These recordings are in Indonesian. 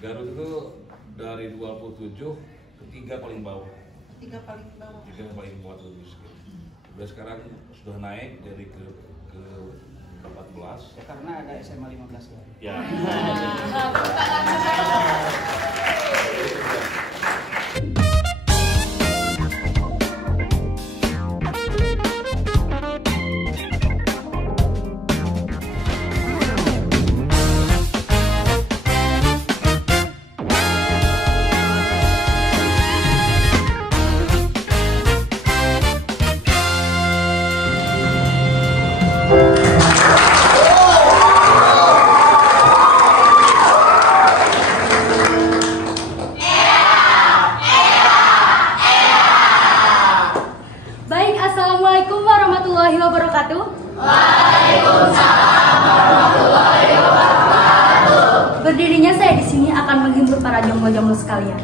Garut itu dari 27 ketiga paling bawah. Tiga paling bawah. Tiga paling bawah terus. Udah sekarang sudah naik dari ke 14. Karena ada SMA 15 ya. Ya. Assalamualaikum warahmatullahi wabarakatuh. Waalaikumsalam warahmatullahi wabarakatuh. Berdirinya saya di sini akan menghibur para jomblo-jomblo sekalian.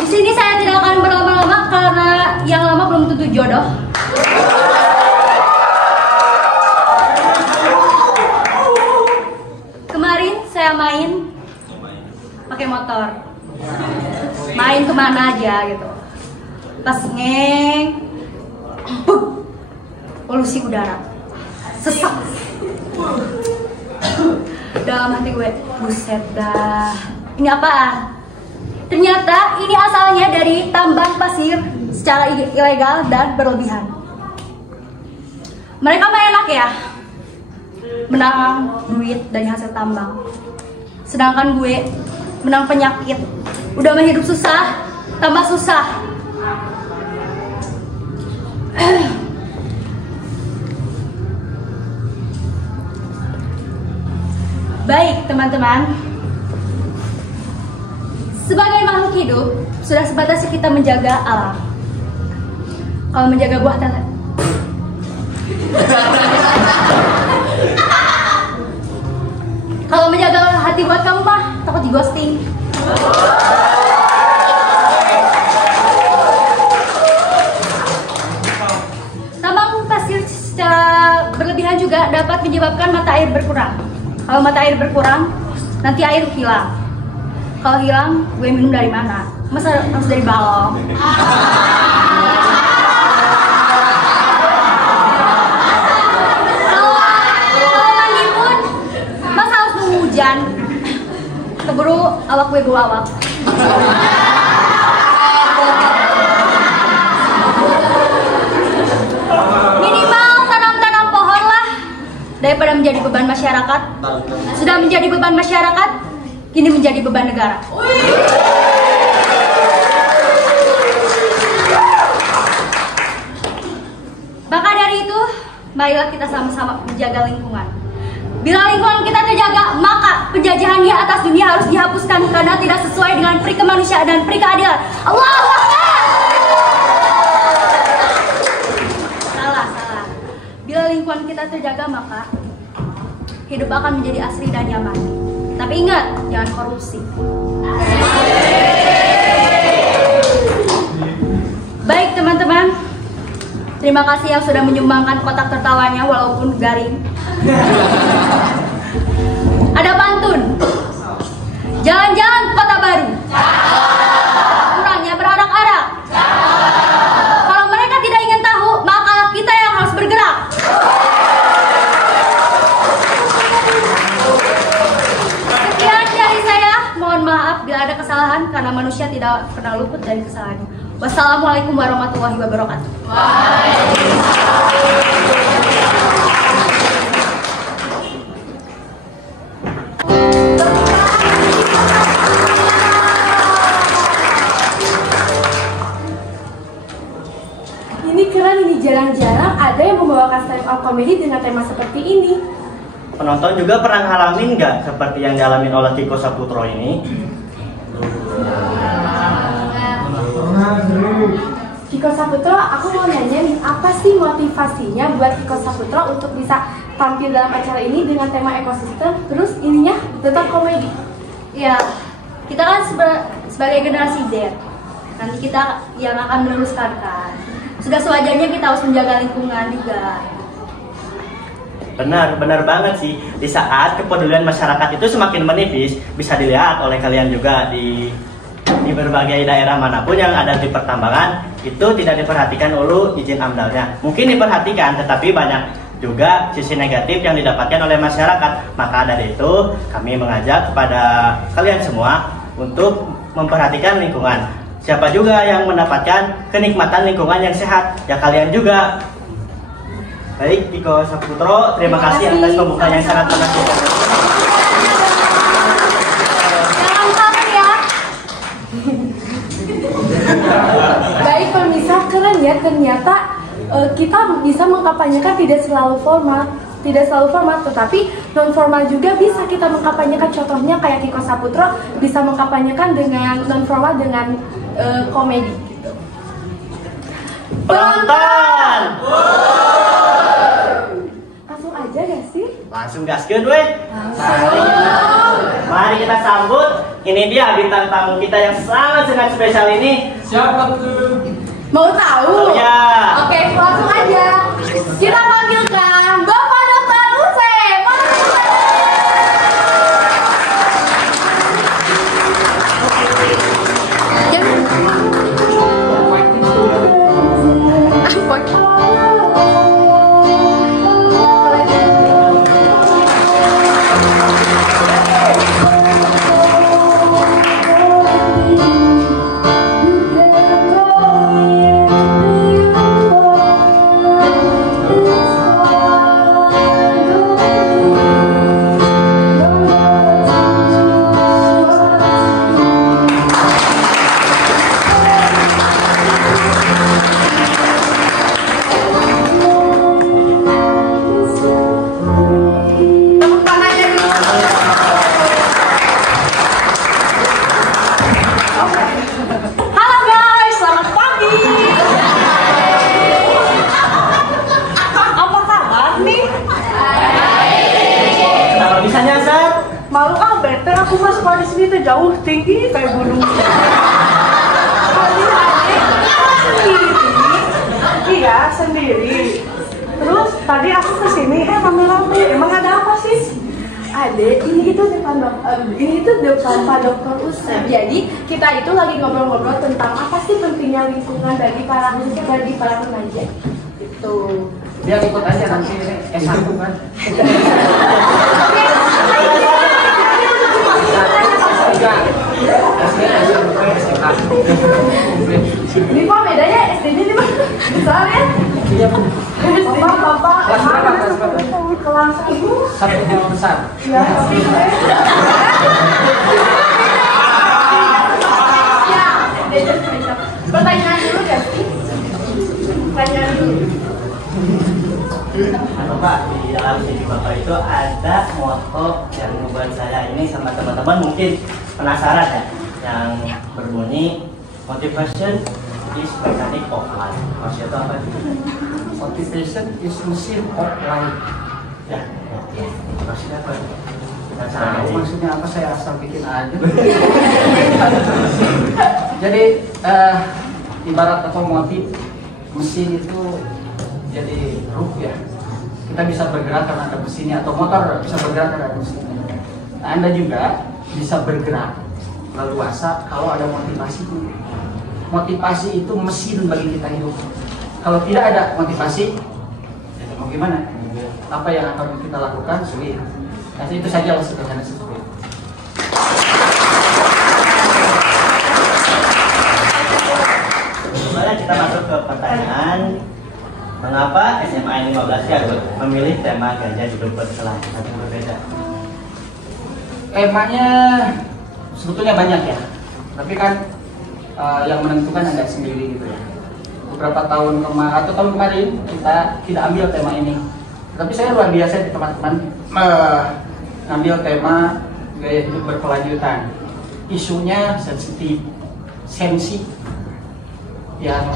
Di sini saya tidak akan berlama-lama karena yang lama belum tentu jodoh. Kemarin saya main pakai motor. Main kemana aja gitu, pas ngeng, polusi udara, sesak. Dalam hati gue, buset dah, ini apaan? Ternyata ini asalnya dari tambang pasir secara ilegal dan berlebihan. Mereka mah enak ya, menang duit dari hasil tambang. Sedangkan gue menang penyakit. Udah mah hidup susah, tambah susah. Baik teman-teman, sebagai makhluk hidup sudah sebatasnya kita menjaga alam. Kalau menjaga buah tete, kalau menjaga hati buat kamu mah takut di ghosting. Tambang pasir secara berlebihan juga dapat menyebabkan mata air berkurang. Kalau mata air berkurang, nanti air hilang. Kalau hilang, gue minum dari mana? Masa harus dari balong? Kalau mandi pun, masa harus nunggu hujan? Keburu awak gue bawa awak. Minimal tanam pohon lah daripada menjadi beban masyarakat. Sudah menjadi beban masyarakat, kini menjadi beban negara. Maka dari itu, marilah kita sama-sama menjaga lingkungan. Bila lingkungan kita terjaga, maka penjajahan di atas dunia harus dihapuskan karena tidak sesuai dengan peri kemanusiaan dan peri keadilan. Allahu Akbar. Salah. Bila lingkungan kita terjaga, maka hidup akan menjadi asri dan nyaman. Tapi ingat, jangan korupsi. Baik teman-teman, terima kasih yang sudah menyumbangkan kotak tertawanya walaupun garing. Ada pantun. Jalan-jalan ke kota baru. Kurangnya berarak-arak. Kalau mereka tidak ingin tahu, maka kita yang harus bergerak. Sekian dari saya. Mohon maaf bila ada kesalahan karena manusia tidak pernah luput dari kesalahannya. Wassalamualaikum warahmatullahi wabarakatuh. Ini keren, ini jarang-jarang ada yang membawakan stand up comedy dengan tema seperti ini. Penonton juga pernah ngalamin nggak seperti yang dialamin oleh Kiko Saputro ini? Kiko Saputro, aku mau nanya nih, apa sih motivasinya buat Kiko Saputro untuk bisa tampil dalam acara ini dengan tema ekosistem, terus ininya tetap komedi? Ya, kita kan sebagai generasi Z, nanti kita yang akan meluruskan kan. Sudah sewajarnya kita harus menjaga lingkungan juga. Benar banget sih. Di saat kepedulian masyarakat itu semakin menipis, bisa dilihat oleh kalian juga di berbagai daerah manapun yang ada di pertambangan itu tidak diperhatikan dulu izin amdalnya. Mungkin diperhatikan, tetapi banyak juga sisi negatif yang didapatkan oleh masyarakat. Maka dari itu kami mengajak kepada kalian semua untuk memperhatikan lingkungan. Siapa juga yang mendapatkan kenikmatan lingkungan yang sehat? Ya kalian juga. Baik, Iko Saputro, terima kasih atas pembukaan yang sangat menakjubkan. Jangan kangen ya. Baik pemirsa, keren ya, ternyata kita bisa mengkampanyekan tidak selalu formal, tetapi non formal juga bisa kita mengkampanyekan. Contohnya kayak Kiko Saputro bisa mengkampanyekan dengan non formal dengan komedi gitu. Penonton! Langsung aja gak sih? Langsung gaskeun weh. Mari kita sambut. Ini dia bintang tamu kita yang sangat spesial ini. Siapa tuh? Mau tahu? Ya. Oke, langsung aja. Kita panggilkan Bapak Dr. Use. Malu better aku mah sekolah di sini tuh jauh tinggi kayak gunung. Sendiri. Terus tadi aku kesini rame-rame. Emang ada apa sih? Ade, ini itu depan Pak Dr. Usep. Jadi kita itu lagi ngobrol-ngobrol tentang apa sih pentingnya lingkungan bagi para remaja. Gitu. Dia ikut aja nanti S1 kan. Ini Pak bedanya SD-nya nih Pak. Besar ya? Iya Bu. Bapak. Kelas berapa? Kelas 1. Satu yang besar. Ya, pertanyaan dulu ya sih? Pertanyaan dulu. Halo Pak, di dalam CV Bapak itu ada moto yang membuat saya ini sama teman-teman mungkin penasaran ya, yang berbunyi motivation is mechanic of life. Maksudnya itu apa? Motivation is mesin of life. Ya, maksudnya apa? Tahu maksudnya apa, saya asal bikin aja. Jadi ibarat otomotif, mesin itu jadi ruh ya. Kita bisa bergerak karena ada mesinnya, atau motor bisa bergerak karena ada mesinnya. Nah, Anda juga bisa bergerak leluasa kalau ada motivasi. Motivasi itu mesin bagi kita hidup. Kalau tidak ada motivasi, ya mau gimana? Apa yang akan kita lakukan sulit. Nah, itu saja lah sederhana seperti itu. Sebenarnya kita masuk ke pertanyaan, mengapa SMA 15 Garut memilih tema gajah hidup berkelanjutan yang berbeda? Temanya sebetulnya banyak ya, tapi kan yang menentukan Anda sendiri gitu ya. Beberapa tahun kemarin kita tidak ambil tema ini, tapi saya luar biasa di teman-teman ambil tema gaya hidup berkelanjutan. Isunya sensitif, sensi yang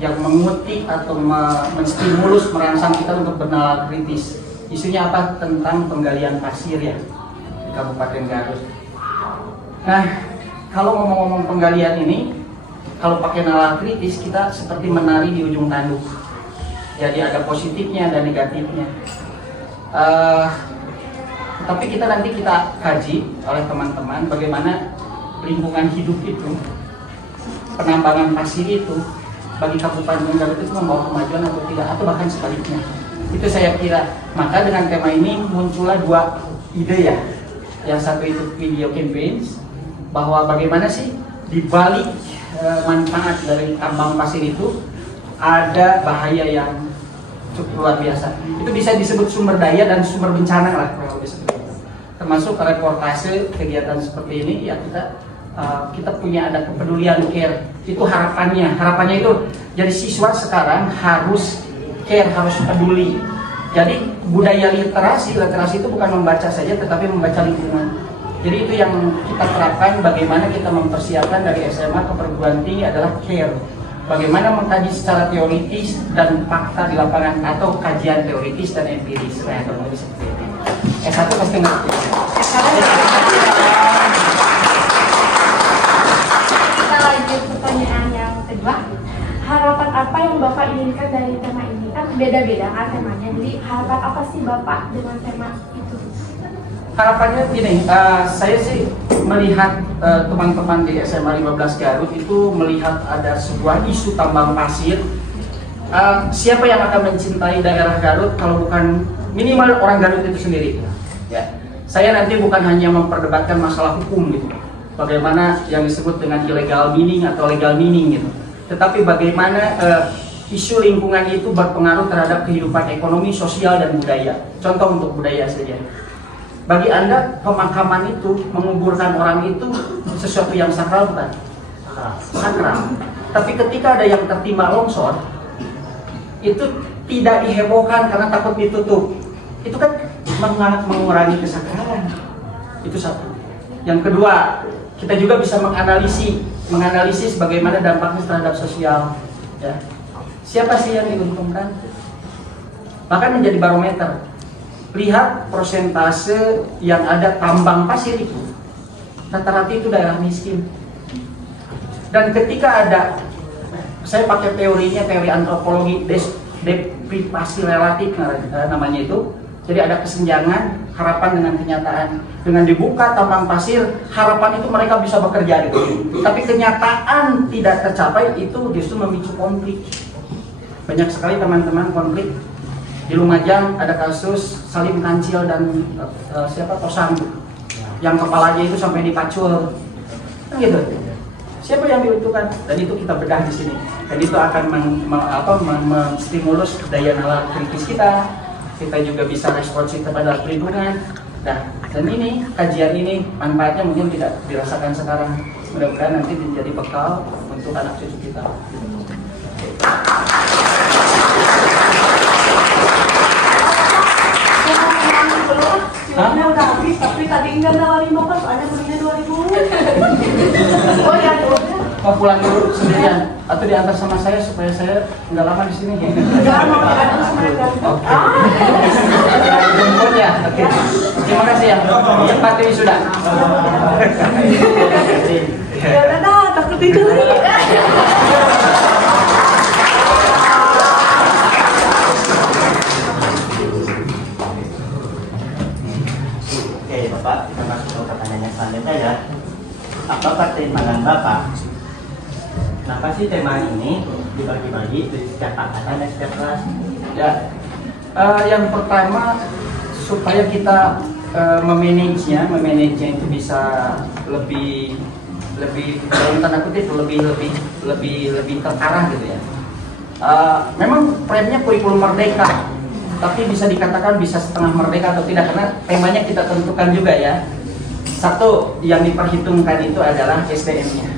yang mengutik atau menstimulus, merangsang kita untuk bernalar kritis. Isunya apa? Tentang penggalian pasir ya di Kabupaten Garut. Nah, kalau ngomong-ngomong penggalian ini, kalau pakai nalar kritis kita seperti menari di ujung tanduk. Jadi ada positifnya dan negatifnya. Tapi kita nanti kaji oleh teman-teman bagaimana lingkungan hidup itu, penambangan pasir itu bagi Kabupaten Garut itu membawa kemajuan atau tidak, atau bahkan sebaliknya. Itu saya kira. Maka dengan tema ini muncullah dua ide ya. Yang satu itu video campaigns, bahwa bagaimana sih di balik manfaat dari tambang pasir itu ada bahaya yang cukup luar biasa. Itu bisa disebut sumber daya dan sumber bencana lah kalau bisa. Termasuk reportase kegiatan seperti ini ya, kita punya ada kepedulian care. Itu harapannya itu jadi siswa sekarang harus care, harus peduli. Jadi budaya literasi itu bukan membaca saja tetapi membaca lingkungan. Jadi itu yang kita terapkan, bagaimana kita mempersiapkan dari SMA ke perguruan tinggi adalah care. Bagaimana mengkaji secara teoritis dan fakta di lapangan, atau kajian teoritis dan empiris. Nah, itu seperti itu. S1 pasti ngerti. Kita lanjut pertanyaan yang kedua. Harapan apa yang Bapak inginkan dari tema ini? Kan beda-beda kan temanya. Jadi harapan apa sih Bapak dengan tema itu? Harapannya gini, saya sih melihat teman-teman di SMA 15 Garut itu melihat ada sebuah isu tambang pasir. Siapa yang akan mencintai daerah Garut kalau bukan minimal orang Garut itu sendiri? Ya, saya nanti bukan hanya memperdebatkan masalah hukum gitu, bagaimana yang disebut dengan illegal mining atau legal mining gitu, tetapi bagaimana isu lingkungan itu berpengaruh terhadap kehidupan ekonomi, sosial, dan budaya. Contoh untuk budaya saja. Bagi Anda, pemakaman itu, menguburkan orang itu sesuatu yang sakral bukan? Sakral. Tapi ketika ada yang tertimpa longsor, itu tidak dihebohkan karena takut ditutup. Itu kan mengurangi kesakralan. Itu satu. Yang kedua, kita juga bisa menganalisis bagaimana dampaknya terhadap sosial. Ya. Siapa sih yang diuntungkan? Bahkan menjadi barometer. Lihat persentase yang ada tambang pasir itu, rata-rata itu daerah miskin. Dan ketika ada, saya pakai teorinya, teori antropologi deprivasi relatif namanya itu. Jadi ada kesenjangan harapan dengan kenyataan. Dengan dibuka tambang pasir, harapan itu mereka bisa bekerja gitu. Tapi kenyataan tidak tercapai, itu justru memicu konflik. Banyak sekali teman-teman konflik. Di Lumajang ada kasus Salim Kancil dan Tosang yang kepalanya itu sampai dipacul, kan gitu. Siapa yang diuntungkan? Dan itu kita bedah di sini. Dan itu akan menstimulus daya nalar kritis kita. Kita juga bisa responsif kepada lingkungan. Nah, dan ini kajian ini manfaatnya mungkin tidak dirasakan sekarang. Mudah-mudahan nanti menjadi bekal untuk anak cucu kita. Filmnya udah habis, tapi tadi enggak nawarin Bapak, soalnya belinya 2000. Oh ya, Mau pulang dulu sendirian atau diantar sama saya supaya saya nggak lama di sini? enggak mau diantar sama Ega. Oke. Jemput ya. Oke. Terima kasih ya. Cepat ini sudah. Ya udah dah, takut dicuri. Oke Bapak, kita masuk ke pertanyaan selanjutnya ya. Apa pertimbangan Bapak? Kenapa sih tema ini dibagi-bagi dari setiap angkatan dan setiap kelas? Ya, yang pertama supaya kita memanagenya itu bisa lebih dalam tanda kutip lebih terarah gitu ya. Memang frame-nya kurikulum merdeka, tapi bisa dikatakan bisa setengah merdeka atau tidak karena temanya kita tentukan juga ya. Satu yang diperhitungkan itu adalah SDM-nya,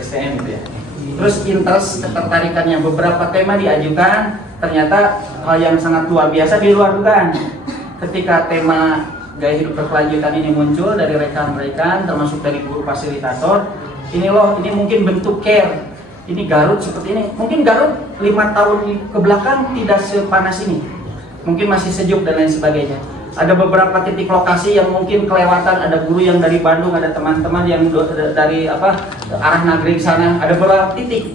SDM itu ya. Terus interest ketertarikannya, beberapa tema diajukan ternyata hal yang sangat luar biasa di luar dugaan. Ketika tema gaya hidup berkelanjutan ini muncul dari rekan-rekan termasuk dari guru fasilitator, ini mungkin bentuk care. Ini Garut seperti ini. Mungkin Garut 5 tahun ke belakang tidak sepanas ini. Mungkin masih sejuk dan lain sebagainya. Ada beberapa titik lokasi yang mungkin kelewatan, ada guru yang dari Bandung, ada teman-teman yang dari arah Nagreg sana, ada beberapa titik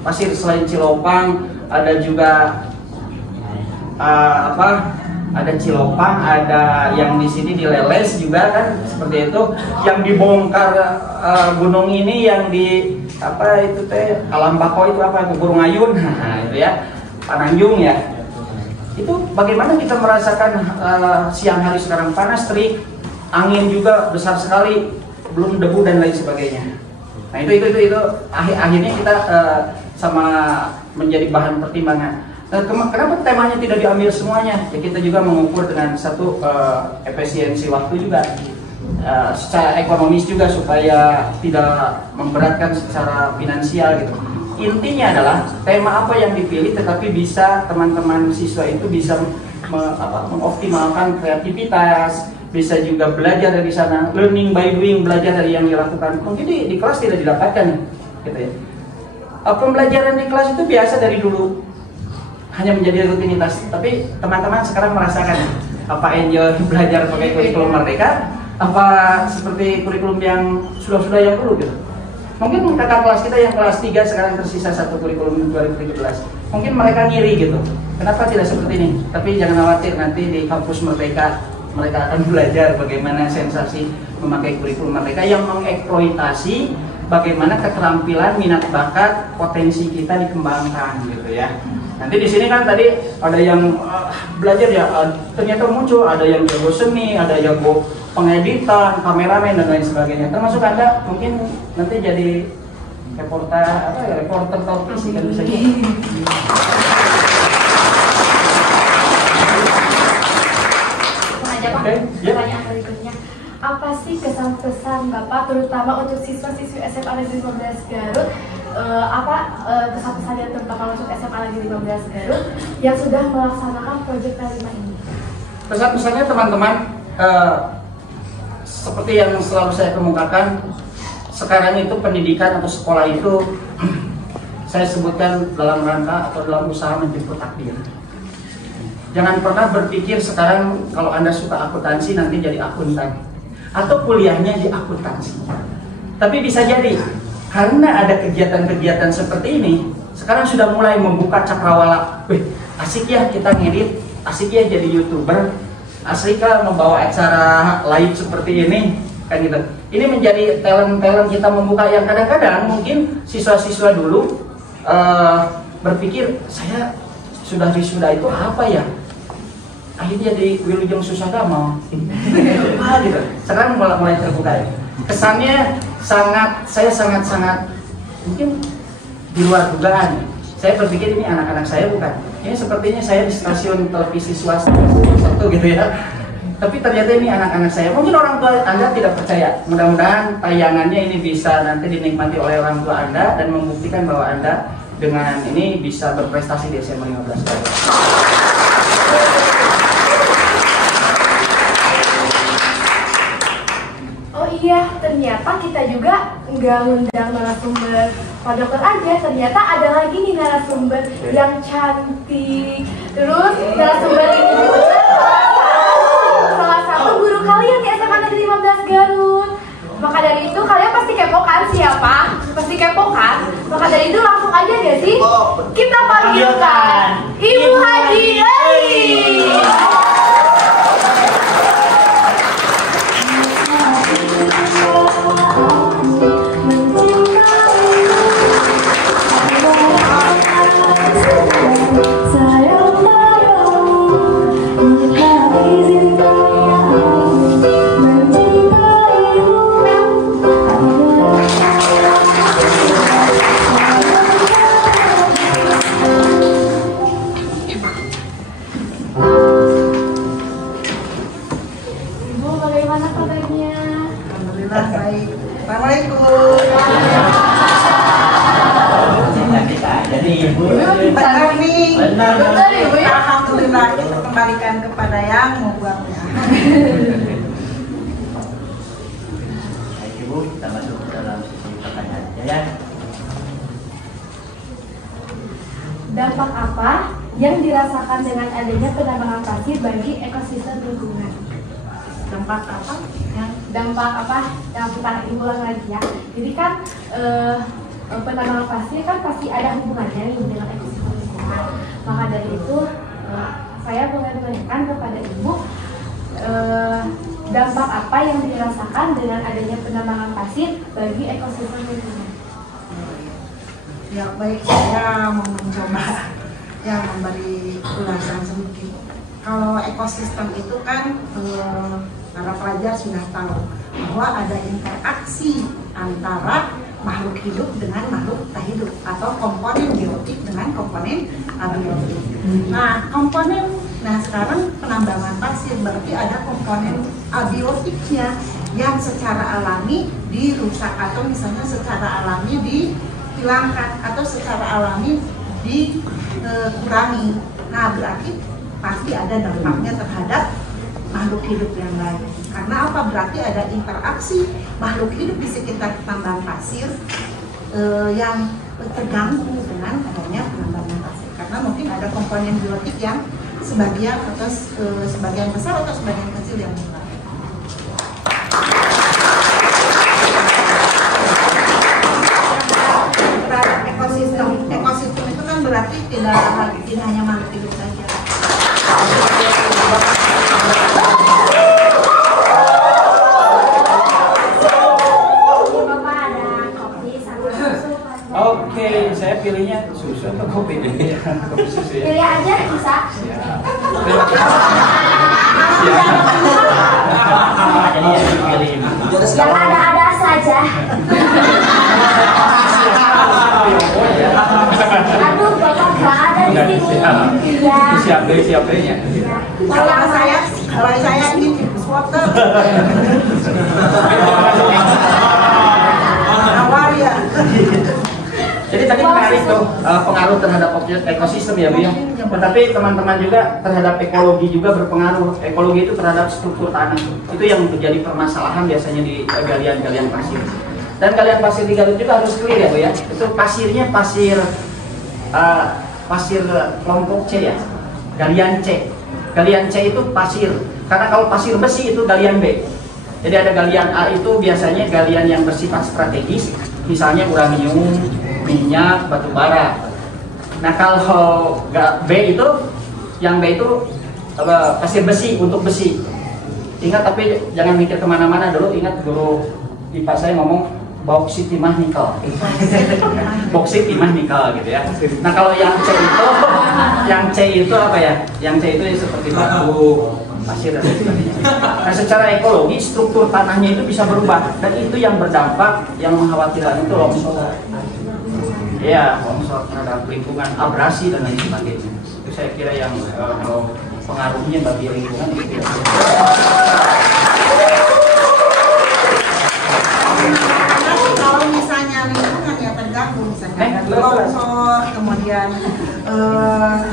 pasir selain Cilopang, ada juga ada Cilopang, ada yang di sini di Leles juga kan seperti itu. Yang dibongkar gunung ini yang di itu teh Kalambako itu itu Gunung Ayun, nah itu ya Pananjung ya. Itu bagaimana kita merasakan siang hari sekarang panas terik, angin juga besar sekali, belum debu dan lain sebagainya. Nah itu akhirnya kita sama menjadi bahan pertimbangan. Kenapa temanya tidak diambil semuanya? Ya kita juga mengukur dengan satu efisiensi waktu juga, secara ekonomis juga supaya tidak memberatkan secara finansial gitu. Intinya adalah tema apa yang dipilih, tetapi bisa teman-teman siswa itu bisa mengoptimalkan kreativitas, bisa juga belajar dari sana, learning by doing, belajar dari yang dilakukan. Mungkin di kelas tidak didapatkan, gitu ya. Pembelajaran di kelas itu biasa dari dulu, hanya menjadi rutinitas, tapi teman-teman sekarang merasakan apa enjoy belajar pakai kurikulum Merdeka, apa seperti kurikulum yang sudah-sudah yang dulu gitu. Mungkin kakak kelas kita yang kelas 3 sekarang tersisa satu kurikulum 2017, mungkin mereka ngiri gitu, kenapa tidak seperti ini. Tapi jangan khawatir, nanti di kampus Merdeka mereka akan belajar bagaimana sensasi memakai kurikulum Merdeka yang mengeksploitasi bagaimana keterampilan, minat bakat, potensi kita dikembangkan gitu ya. Nanti di sini kan tadi ada yang belajar ya, ternyata muncul ada yang jago seni, ada yang jago pengeditan, kameramen dan lain sebagainya. Termasuk Anda mungkin nanti jadi reporter televisi kan bisa. Pertanyaan berikutnya, apa sih kesan-pesan Bapak terutama untuk siswa-siswi SMA Negeri 15 Garut, kesan-pesannya terutama untuk SMA Negeri 15 Garut yang sudah melaksanakan proyek K5 ini? Pesan-pesannya teman-teman, seperti yang selalu saya kemukakan, sekarang itu pendidikan atau sekolah itu saya sebutkan dalam rangka atau dalam usaha menjemput takdir. Jangan pernah berpikir sekarang kalau Anda suka akuntansi nanti jadi akuntan, atau kuliahnya di akuntansi. Tapi bisa jadi karena ada kegiatan-kegiatan seperti ini, sekarang sudah mulai membuka cakrawala. Wih, asik ya kita ngedit, asik ya jadi YouTuber, asik lah membawa acara live seperti ini, kan gitu. Ini menjadi talent-talent kita membuka yang kadang-kadang mungkin siswa-siswa dulu berpikir saya sudah wisuda itu apa ya? Akhirnya di Wilujeng Susagama gitu. Sekarang mulai terbuka ya. Kesannya saya sangat mungkin di luar dugaan. Saya berpikir ini anak-anak saya bukan. Ini sepertinya saya di stasiun televisi swasta satu gitu ya. Tapi ternyata ini anak-anak saya. Mungkin orang tua Anda tidak percaya. Mudah-mudahan tayangannya ini bisa nanti dinikmati oleh orang tua Anda dan membuktikan bahwa Anda dengan ini bisa berprestasi di SMA 15 Garut. Iya, ternyata kita juga nggak ngundang narasumber Pak Dokter aja. Ternyata ada lagi nih narasumber yang cantik. Terus narasumber ini juga salah satu guru kalian di SMA Negeri 15 Garut. Maka dari itu kalian pasti kepo kan siapa? Pasti kepo kan? Maka dari itu langsung aja gak sih? Kita panggilkan Ibu Haji Eli. Alhamdulillah kita kembalikan kepada yang membuatnya. Baik Ibu, kita masuk ke dalam sesi pertanyaan ya. Dampak apa yang dirasakan dengan adanya penambangan pasir bagi ekosistem lingkungan? Dampak apa? Dampak apa? Yang kita ulang lagi ya. Jadi kan penambangan pasir kan pasti ada hubungannya nih dengan ekosistem lingkungan. Maka dari itu saya boleh menanyakan kepada Ibu dampak apa yang dirasakan dengan adanya penambangan pasir bagi ekosistem lingkungan? Ya baik, saya mau mencoba memberi ulasan sedikit. Kalau ekosistem itu kan para pelajar sudah tahu bahwa ada interaksi antara makhluk hidup dengan makhluk tak hidup atau komponen biotik dengan komponen abiotik. Nah sekarang penambangan pasir berarti ada komponen abiotiknya yang secara alami dirusak atau misalnya secara alami dihilangkan atau secara alami dikurangi. Nah berarti pasti ada dampaknya terhadap makhluk hidup yang lain. Karena apa? Berarti ada interaksi makhluk hidup di sekitar tambang pasir yang terganggu dengan adanya penambangan pasir. Karena mungkin ada komponen biotik yang sebagian atau sebagian besar atau sebagian kecil yang hilang. Ekosistem itu kan berarti tidak hanya makhluk hidup saja. Oke, saya pilihnya susu atau kopi? Kopi susu ya. Pilih aja bisa. Jadi ya dipilih. Yang ada-ada saja. Aduh, Bapak nggak ada di sini. Iya. Siap deh-nya. Kalau saya ini swatter. Awal ya. Jadi tadi menarik tuh pengaruh terhadap ekosistem ya Bu ya. Tetapi teman-teman juga terhadap ekologi juga berpengaruh. Ekologi itu terhadap struktur tanah. Itu yang menjadi permasalahan biasanya di galian-galian pasir. Dan galian pasir di Garut juga harus clear ya Bu ya. Itu pasirnya pasir kelompok C ya. Galian C. Galian C itu pasir. Karena kalau pasir besi itu galian B. Jadi ada galian A itu biasanya galian yang bersifat strategis, misalnya uranium, minyak, batu bara. Nah kalau B itu, yang B itu pasir besi untuk besi. Ingat tapi jangan mikir kemana-mana dulu. Ingat guru IPA saya ngomong bauksit timah nikel. Bauksit timah nikel gitu ya. Nah kalau yang C itu apa ya? Yang C itu seperti batu, pasir dan sebagainya. Nah secara ekologi struktur tanahnya itu bisa berubah dan itu yang berdampak yang mengkhawatirkan itu longsor. Ya, longsor terhadap lingkungan, abrasi dan lain sebagainya. Itu saya kira yang pengaruhnya bagi lingkungan itu. Kalau misalnya lingkungan ya terganggu, misalnya ada longsor, kemudian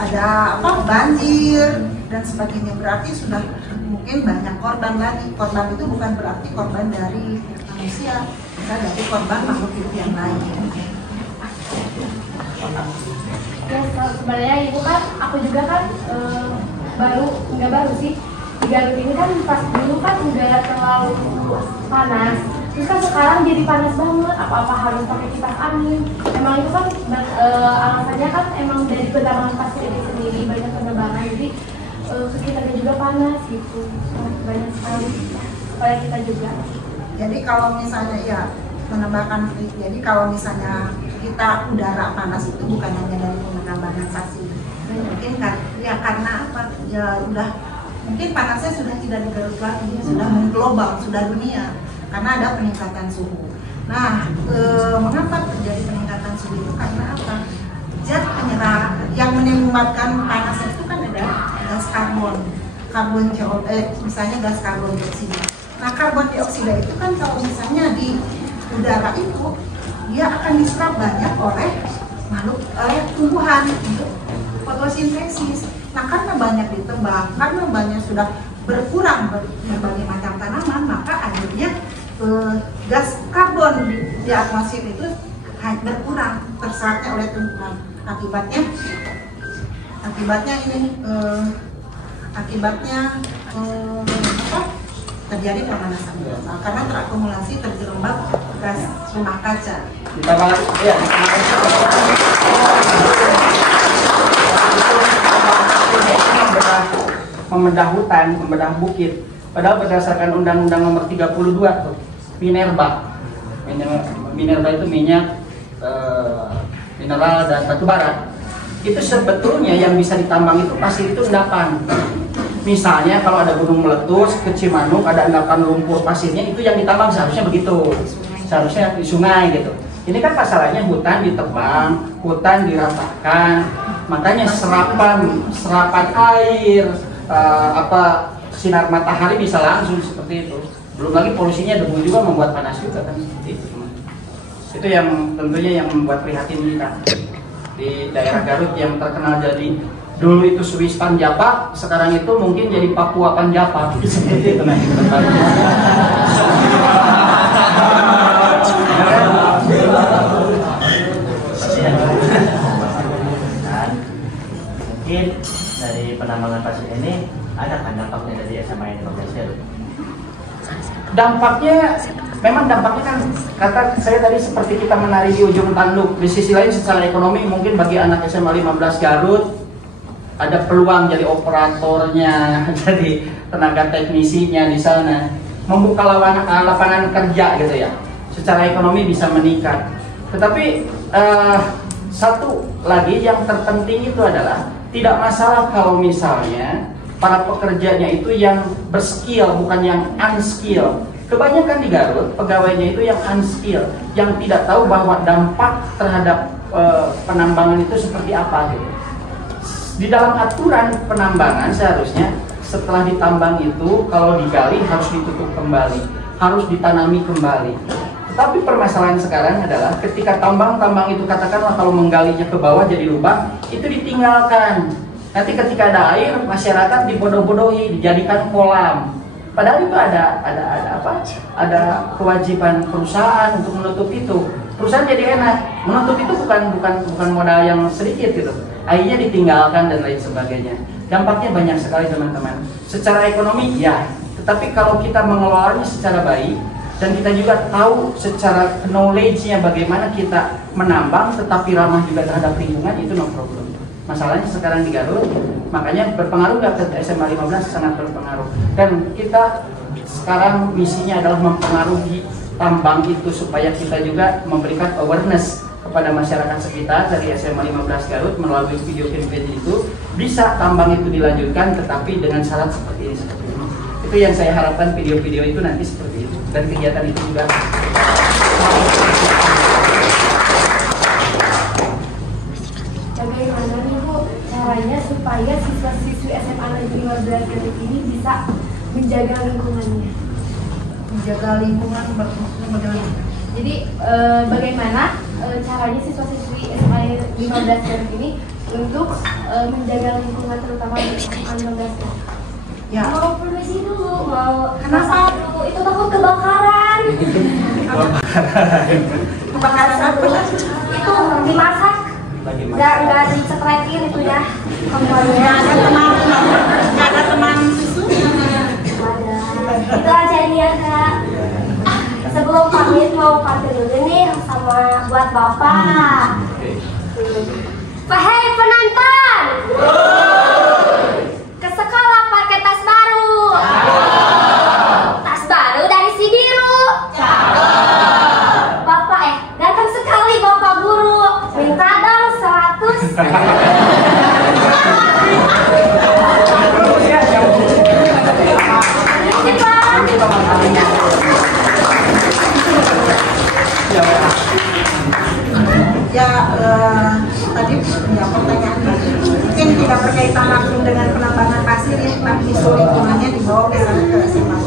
ada banjir dan sebagainya, berarti sudah mungkin banyak korban lagi. Korban itu bukan berarti korban dari manusia, bisa dari korban makhluk hidup yang lain. Ya, sebenarnya Ibu kan, aku juga kan nggak baru sih. Di Garut ini kan pas dulu kan udah terlalu panas. Terus kan sekarang jadi panas banget, apa-apa harus pakai kipas angin. Emang itu kan alasannya kan emang dari penambangan pasir itu sendiri, banyak penebangan, jadi sekitarnya juga panas gitu. Banyak sekali supaya kita juga. Jadi kalau misalnya ya penambangan, jadi kalau misalnya kita udara panas itu bukan hanya dari penambangan pasir. Mungkin kan ya karena apa? Ya udah mungkin panasnya sudah tidak di Garut lagi, sudah mengglobal, sudah dunia. Karena ada peningkatan suhu. Nah, mengapa terjadi peningkatan suhu itu? Karena apa? Zat penyerap yang menyebabkan panas itu kan ada gas karbon CO2, misalnya gas karbon dioksida. Nah, karbon dioksida itu kan kalau misalnya di udara itu dia akan diserap banyak oleh tumbuhan untuk fotosintesis. Nah, karena banyak ditebang, karena banyak sudah berkurang berbagai macam tanaman, maka akhirnya gas karbon di atmosfer itu berkurang, terserapnya oleh tumbuhan. Akibatnya ini terjadi pemanasan global karena terakumulasi terjerembab gas rumah kaca. Kita bahas ya. membedah hutan, membedah bukit. Padahal berdasarkan Undang-Undang Nomor 32 tuh, Minerba itu minyak, mineral dan batu bara. Itu sebetulnya yang bisa ditambang itu pasir itu endapan. Misalnya kalau ada gunung meletus ke Cimanuk, ada endapan lumpur pasirnya, itu yang ditambang seharusnya begitu. Seharusnya di sungai gitu. Ini kan masalahnya hutan ditebang, hutan diratakan, makanya serapan air, sinar matahari bisa langsung seperti itu. Belum lagi polusinya, debu juga membuat panas juga kan seperti itu. Itu yang tentunya yang membuat prihatin kita di daerah Garut yang terkenal jadi dulu itu Swiss Panjapa, sekarang itu mungkin jadi Papua Panjapa seperti itu nanti ke depan. Mungkin dari penambangan pasir ini ada kan dampaknya dari SMA 15 Garut? Dampaknya kan kata saya tadi seperti kita menari di ujung tanduk. Di sisi lain secara ekonomi mungkin bagi anak SMA 15 Garut ada peluang jadi operatornya, jadi tenaga teknisinya di sana, membuka lapangan kerja gitu ya. Secara ekonomi bisa meningkat. Tetapi satu lagi yang terpenting itu adalah tidak masalah kalau misalnya para pekerjanya itu yang berskill bukan yang unskill. Kebanyakan di Garut pegawainya itu yang unskill, yang tidak tahu bahwa dampak terhadap penambangan itu seperti apa gitu. Di dalam aturan penambangan seharusnya setelah ditambang itu kalau digali harus ditutup kembali, harus ditanami kembali. Tetapi permasalahan sekarang adalah ketika tambang-tambang itu katakanlah kalau menggalinya ke bawah jadi lubang, itu ditinggalkan. Nanti ketika ada air, masyarakat dibodoh-bodohi, dijadikan kolam. Padahal itu ada kewajiban perusahaan untuk menutup itu. Perusahaan jadi enak, menutup itu bukan modal yang sedikit gitu. Airnya ditinggalkan dan lain sebagainya. Dampaknya banyak sekali teman-teman. Secara ekonomi ya, tetapi kalau kita mengelolanya secara baik dan kita juga tahu secara knowledge-nya bagaimana kita menambang tetapi ramah juga terhadap lingkungan, itu no problem. Masalahnya sekarang di Garut, makanya berpengaruh nggak ke SMA 15? Sangat berpengaruh. Dan kita sekarang misinya adalah mempengaruhi tambang itu supaya kita juga memberikan awareness kepada masyarakat sekitar dari SMA 15 Garut melalui video campaign itu bisa tambang itu dilanjutkan tetapi dengan syarat seperti ini. Itu yang saya harapkan video-video itu nanti seperti itu dan kegiatan itu juga. Bagaimana nih Bu caranya supaya siswa-siswi SMA Negeri 15 Garut ini bisa menjaga lingkungannya? Menjaga lingkungan bagaimana? Jadi bagaimana caranya siswa-siswi SMA 15 Garut ini untuk menjaga lingkungan terutama di SMA 15 Garut? Ya. Mau permisi dulu, mau Kenapa? dulu, itu takut kebakaran. Kebakaran apa? Itu dimasak, nggak disetrekin itu ya kompornya. Nggak ada teman susu? Ada. Itu aja ini ya Kak. Sebelum pamit mau pamit dulu nih sama buat Bapak. Hei penonton, ke sekolah pakai tas baru. Tas baru dari si biru. Bapak ganteng sekali Bapak Guru. Minta dong 100. Tadi ya pertanyaan mungkin tidak berkaitan langsung dengan penambangan pasir ya, tapi isu lingkungannya dibawa misalnya ke SMA.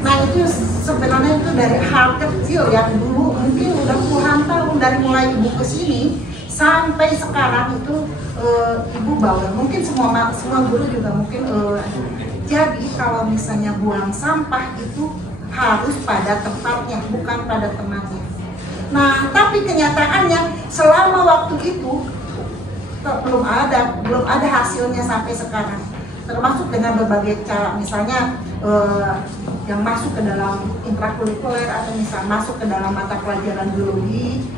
Nah itu sebenarnya itu dari hal kecil yang dulu mungkin udah puluhan tahun dari mulai ibu kesini sampai sekarang itu ibu bawa mungkin semua guru juga mungkin jadi kalau misalnya buang sampah itu harus pada tempatnya bukan pada temannya. Nah, tapi kenyataannya selama waktu itu belum ada hasilnya sampai sekarang. Termasuk dengan berbagai cara, misalnya yang masuk ke dalam intrakurikuler atau misalnya masuk ke dalam mata pelajaran biologi.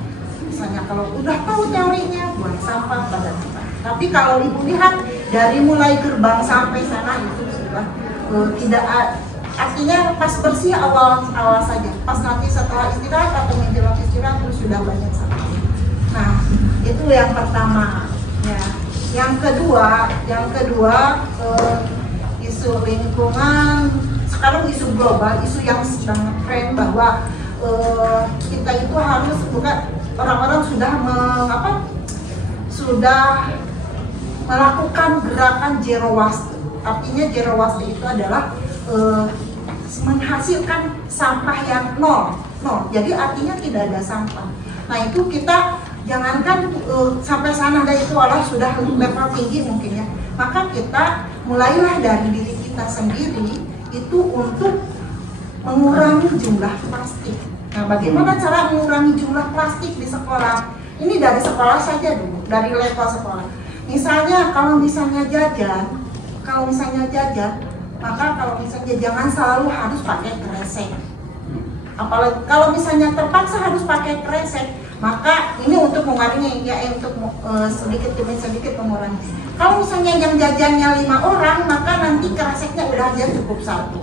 Misalnya kalau udah tahu teorinya buang sampah pada tempat. Tapi kalau ibu lihat dari mulai gerbang sampai sana itu sudah tidak artinya pas bersih awal saja, pas nanti setelah istirahat atau menjelang istirahat terus sudah banyak sampah. Nah itu yang pertama ya. Yang kedua isu lingkungan sekarang isu global, isu yang sedang tren bahwa kita itu harus bukan orang-orang sudah melakukan gerakan zero waste. Artinya zero waste itu adalah menghasilkan sampah yang nol. Jadi artinya tidak ada sampah. Nah itu kita jangankan sampai sana dan itu Allah sudah level tinggi mungkin ya. Maka kita mulailah dari diri kita sendiri itu untuk mengurangi jumlah plastik. Nah, bagaimana cara mengurangi jumlah plastik di sekolah? Ini dari sekolah saja dulu, dari level sekolah. Misalnya kalau misalnya jajan, maka kalau misalnya jangan selalu harus pakai kresek. Apalagi kalau misalnya terpaksa harus pakai kresek, maka ini untuk mengurangi ya, untuk sedikit demi sedikit mengurangi. Kalau misalnya yang jajannya 5 orang, maka nanti kreseknya udah aja cukup 1.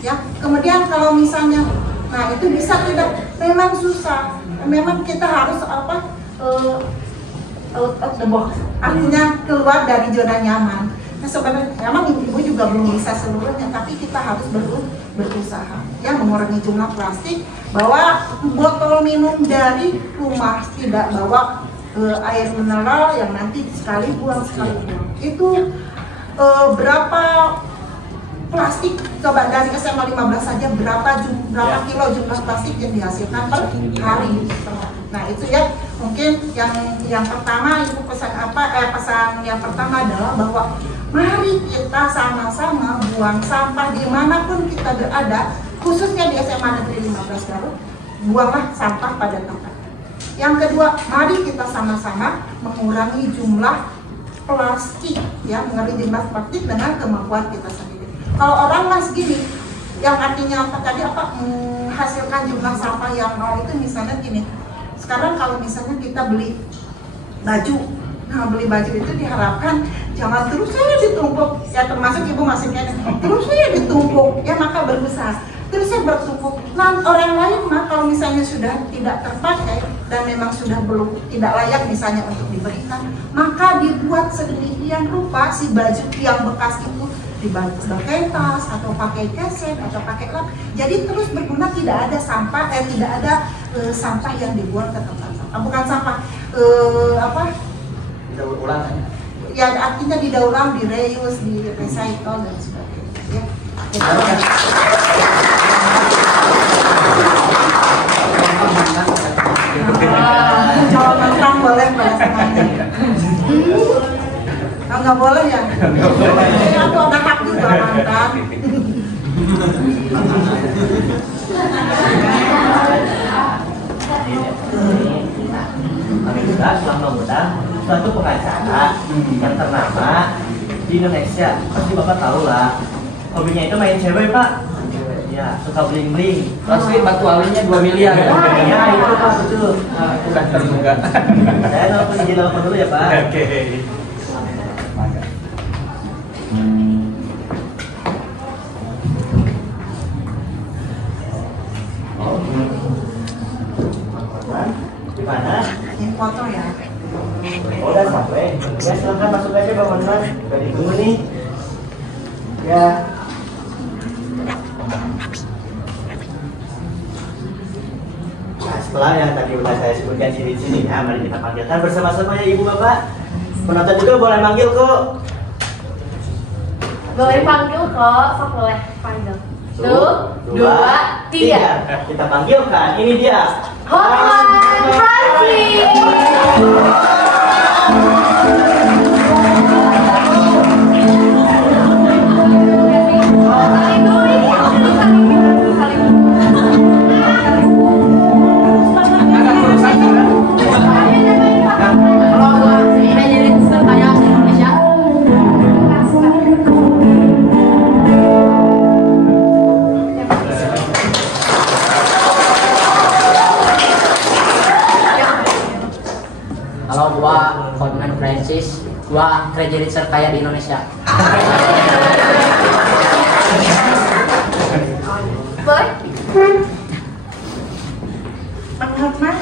Ya, kemudian kalau misalnya, nah itu bisa tidak, memang susah, memang kita harus out of the box, artinya keluar dari zona nyaman. Nah sebenarnya memang ibu juga belum bisa seluruhnya, tapi kita harus berusaha ya mengurangi jumlah plastik, bawa botol minum dari rumah, tidak bawa air mineral yang nanti sekali buang. Itu berapa plastik, coba dari SMA 15 saja berapa kilo jumlah plastik yang dihasilkan per hari. Nah itu ya mungkin yang pertama ibu pesan pesan yang pertama adalah bahwa mari kita sama-sama buang sampah dimanapun kita berada, khususnya di SMA Negeri 15 Garut, buanglah sampah pada tempat. Yang kedua, mari kita sama-sama mengurangi jumlah plastik ya, mengurangi jumlah plastik dengan kemampuan kita sendiri. Kalau orang mas gini, yang artinya menghasilkan jumlah sampah yang nol itu misalnya gini. Sekarang kalau misalnya kita beli baju, nah beli baju itu diharapkan jangan terus saja ditumpuk, ya termasuk ibu masih kayak terus saja ditumpuk, ya maka berusaha terus saya bertumpuk. Nah orang lain mah kalau misalnya sudah tidak terpakai dan memang sudah tidak layak misalnya untuk diberikan, maka dibuat sedemikian rupa si baju yang bekas itu dibantu pakai tas atau pakai keset atau pakai lap, jadi terus berguna, tidak ada sampah, tidak ada sampah yang dibuang ke tempat sampah, bukan sampah Didaur ulang ya, artinya didaur ulang, di reuse, di recycle dan sebagainya ya. Jawab tentang boleh pada semuanya. Nggak boleh ya? Aku ada hak juga mantan. Kami juga telah mengundang suatu pengacara yang ternama di Indonesia. Pasti Bapak tahu lah, hobinya itu main cewek Pak. Ya, suka bling-bling. Pasti batu alinya 2 miliar ya? Ya, itu Pak, betul. Bukan terbuka. Saya nelfon izin telepon dulu ya Pak. Oke. Di mana? Yang foto ya. Oh, udah sampai. Ya, silahkan masuk aja Bang Mantan. Udah ditunggu nih. Ya. Nah, setelah yang tadi udah saya sebutkan ciri-ciri ya, mari kita panggilkan bersama-sama ya Ibu Bapak. Penonton juga boleh manggil kok. Boleh panggil kok, sok boleh panggil. 1, 2, 3. Kita panggilkan, ini dia. Hotline Harvey. Halo, gua Hotman Francis. treasury terkaya di Indonesia. Boy? Penghormat.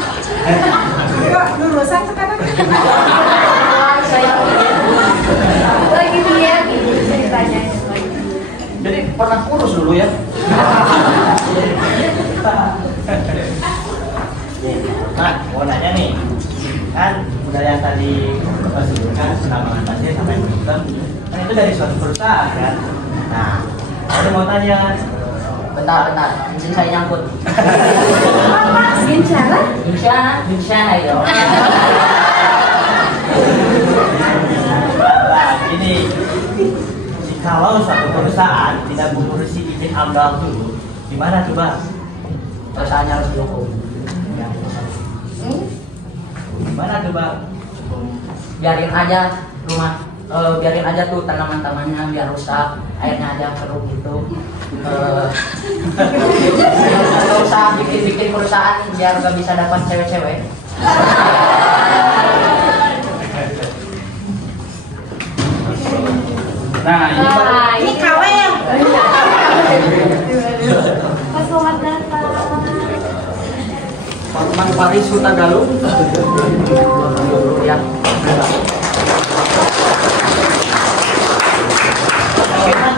Kok lulusan sekarang? Saya lagi lihat ceritanya. Jadi pernah kurus dulu ya? Nah, mau nanya nih, kan udah yang tadi Bapak sebutkan penambangan pasir sampai berhutan, kan itu dari suatu perusahaan kan? Nah, saya mau tanya, Bentar, izin saya nyangkut. Bicara? Bicara ya. Nah, ini jikalau suatu perusahaan tidak mengurusi izin AMDAL dulu, gimana tuh Bang? Perusahaannya harus dihukum. Gimana tuh Bang? Biarin aja rumah, biarin aja tuh tanaman-tamannya biar rusak, airnya aja keruh gitu. Nggak usah bikin perusahaan biar gak bisa dapat cewek-cewek. Nah, ini Ini KW ya? Pak, selamat datang. Hotman Paris Hutagaluh. Ya.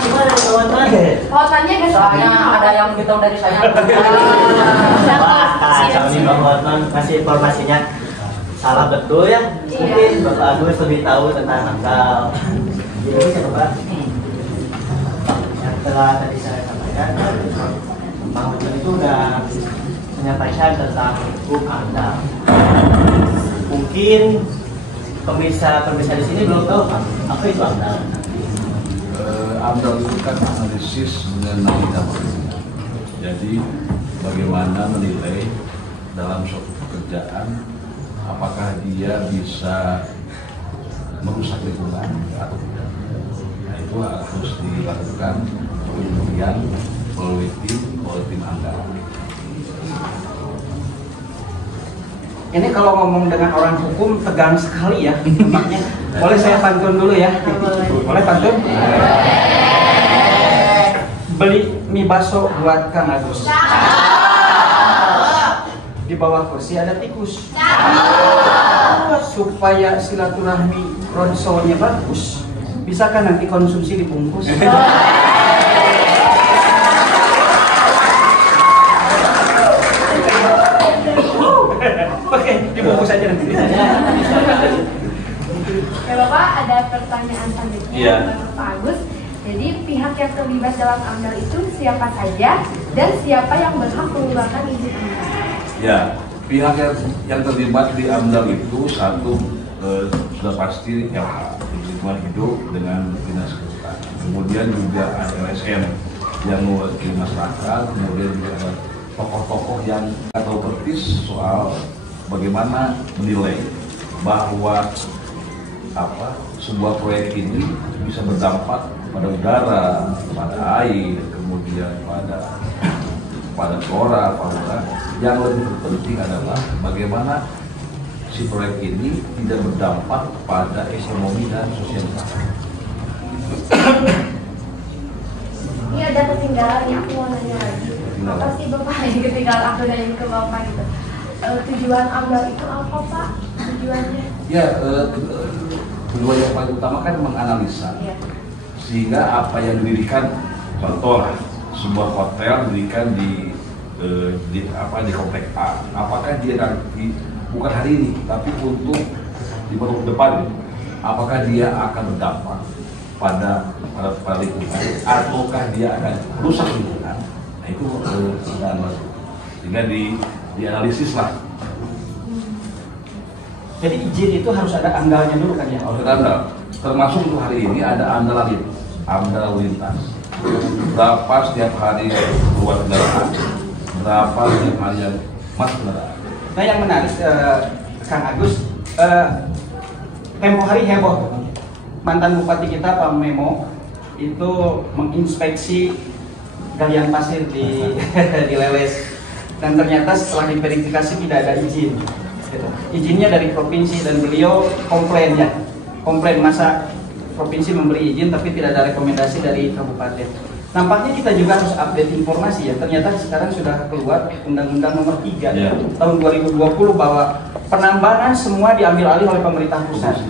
Gimana teman-teman? Hotannya gak Soalnya ada yang beritahu dari saya. Wah, kami Bang Hotman kasih informasinya salah betul ya. Mungkin Bapak Agus lebih tahu tentang AMDAL. Jadi bisa Bapak. Yang telah tadi saya sampaikan, Bang Hotman itu udah menyampaikan tentang hukum AMDAL. Mungkin pemirsa di sini belum tahu apa itu AMDAL. AMDAL itu kan analisis mengenai dampak. Jadi bagaimana menilai dalam suatu pekerjaan apakah dia bisa merusak lingkungan atau tidak. Nah, itu harus dilakukan penelitian oleh tim AMDAL. Ini kalau ngomong dengan orang hukum tegang sekali ya tempatnya. Boleh saya pantun dulu ya? Boleh pantun? Beli mie bakso buat Kang Agus. Di bawah kursi ada tikus. Supaya silaturahmi ronsolnya bagus, bisakah nanti konsumsi dibungkus? Oke, dibungkus aja nanti. Ya Bapak, ada pertanyaan selanjutnya Iya. untuk Pak Agus. Jadi pihak yang terlibat dalam AMDAL itu siapa saja dan siapa yang berhak mengeluarkan izin AMDAL? Ya, pihak yang terlibat di AMDAL itu satu sudah pasti LH, lingkungan hidup dengan dinas kehutanan. Kemudian juga ada LSM yang mewakili masyarakat, kemudian juga ada tokoh-tokoh yang tahu persis soal bagaimana menilai bahwa sebuah proyek ini bisa berdampak pada udara, pada air, kemudian pada flora, fauna. Yang lebih penting adalah bagaimana si proyek ini tidak berdampak pada ekonomi dan sosial masyarakat. Ini ada ketinggalan ya, aku mau nanya lagi. Apa sih Bapak yang ketinggalan, aku nanya ke Bapak gitu. Tujuan AMDAL itu apa Pak? Tujuannya? Ya, kedua yang paling utama kan menganalisa. Iya. Sehingga apa yang didirikan, contoh lah, sebuah hotel didirikan di komplek A, apakah dia nanti bukan hari ini tapi untuk di waktu depan, apakah dia akan berdampak pada lingkungan ataukah dia akan rusak lingkungan? Nah itu sehingga dianalisis lah. Jadi izin itu harus ada AMDAL-nya dulu kan ya? Harus ada AMDAL. Termasuk untuk hari ini ada AMDAL lintas. Berapa setiap hari keluar kendaraan, berapa setiap hari yang masuk kendaraan. Nah yang menarik Kang Agus, tempo hari heboh mantan bupati kita Pak Memo itu menginspeksi galian pasir di di Leles dan ternyata setelah diverifikasi tidak ada izin. Izinnya dari provinsi dan beliau komplain masa provinsi memberi izin tapi tidak ada rekomendasi dari kabupaten. Nampaknya kita juga harus update informasi ya. Ternyata sekarang sudah keluar Undang-Undang Nomor 3 tahun 2020 bahwa penambangan semua diambil alih oleh pemerintah pusat.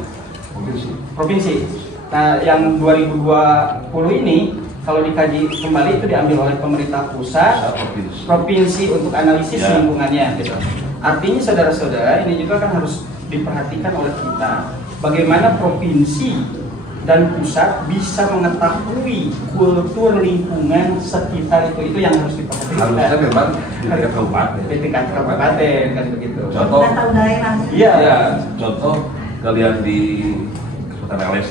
Provinsi. Nah, yang 2020 ini kalau dikaji kembali itu diambil oleh pemerintah pusat, provinsi untuk analisis lingkungannya gitu. Artinya saudara-saudara ini juga kan harus diperhatikan oleh kita bagaimana provinsi dan pusat bisa mengetahui kultur lingkungan sekitar itu yang harus diperhatikan. Harusnya memang di tingkat kabupaten. Di tingkat kabupaten kan begitu. Contoh, tahu daerah. Iya. Ya, contoh kalian di Kecamatan Leles,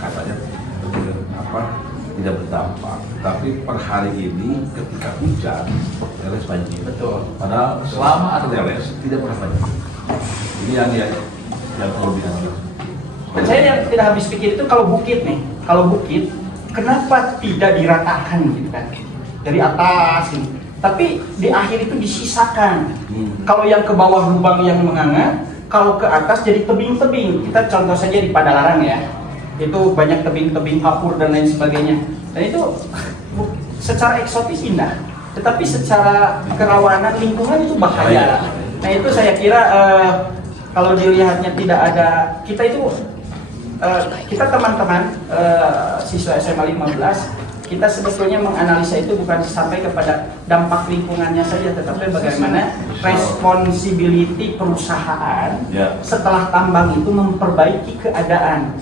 katanya tidak berdampak. Tapi per hari ini ketika hujan, Leles banjir. Betul. Padahal selama ada Leles tidak pernah banjir. Ini yang perlu dianalisis. Dan saya yang tidak habis pikir itu kalau bukit nih, kenapa tidak diratakan gitu kan, dari atas gitu. Tapi di akhir itu disisakan. Kalau yang ke bawah lubang yang menganga, kalau ke atas jadi tebing-tebing. Kita contoh saja di Padalarang ya, itu banyak tebing-tebing kapur dan lain sebagainya. Dan itu secara eksotis indah, tetapi secara kerawanan lingkungan itu bahaya. Nah itu saya kira kalau dilihatnya tidak ada, kita teman-teman siswa SMA 15, kita sebetulnya menganalisa itu bukan sampai kepada dampak lingkungannya saja, tetapi bagaimana responsibility perusahaan setelah tambang itu memperbaiki keadaan.